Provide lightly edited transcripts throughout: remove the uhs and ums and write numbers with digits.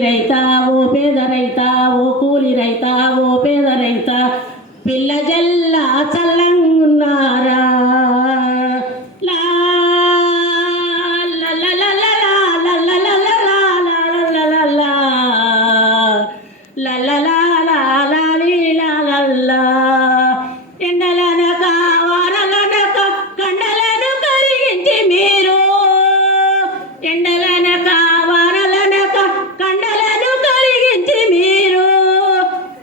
రైతా ఓ పేద రైతా ఓ కూలి రైతా ఓ పేద రైతా పిల్ల జల్ల చల్లంగున్నారా లా లా లా లా లా లా లా లా లా లా లా లా లా లా లా ఎండలనక వానలనక కండలను కరిగించి మీరు ఎండలనక వానలనక కండలను కరిగించి మీరు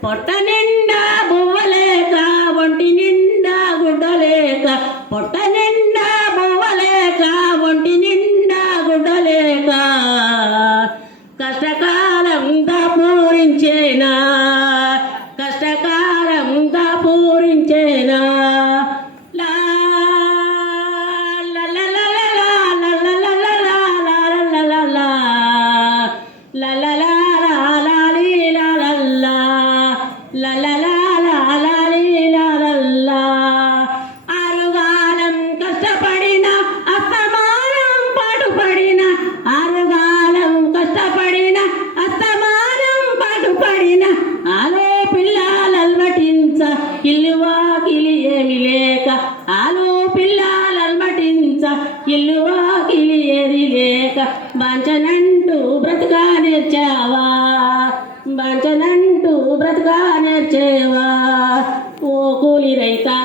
పొట్ట నిండా బువ్వలేక ఒంటి నిండా గుడ్డలేక పొట్ట నిండా బువ్వలేక ఒంటి నిండా గుడ్డలేక కష్టకాలం దాపూరించేనా కష్టకాలం దాపూరించేనా లా లా లా లా లా లా లా లా లా లా లా లా లా లా లా లా లా లా ఆరుగాలం కష్టపడిన అస్తమానం పాటుపడిన ఆరుగాలం కష్టపడిన అస్తమానం పాటుపడిన ఆలో పిల్లలల్మటించ ఇల్లువాకిలి ఏమి లేక ఆలో పిల్లలల్మటించ ఇల్లువాకిలి ఏది లేక బాంచనంటూ బ్రతుకా నేర్చావా బాంచనంటూ బ్రతుకా నేర్చేవా ఓ కూలి రైతా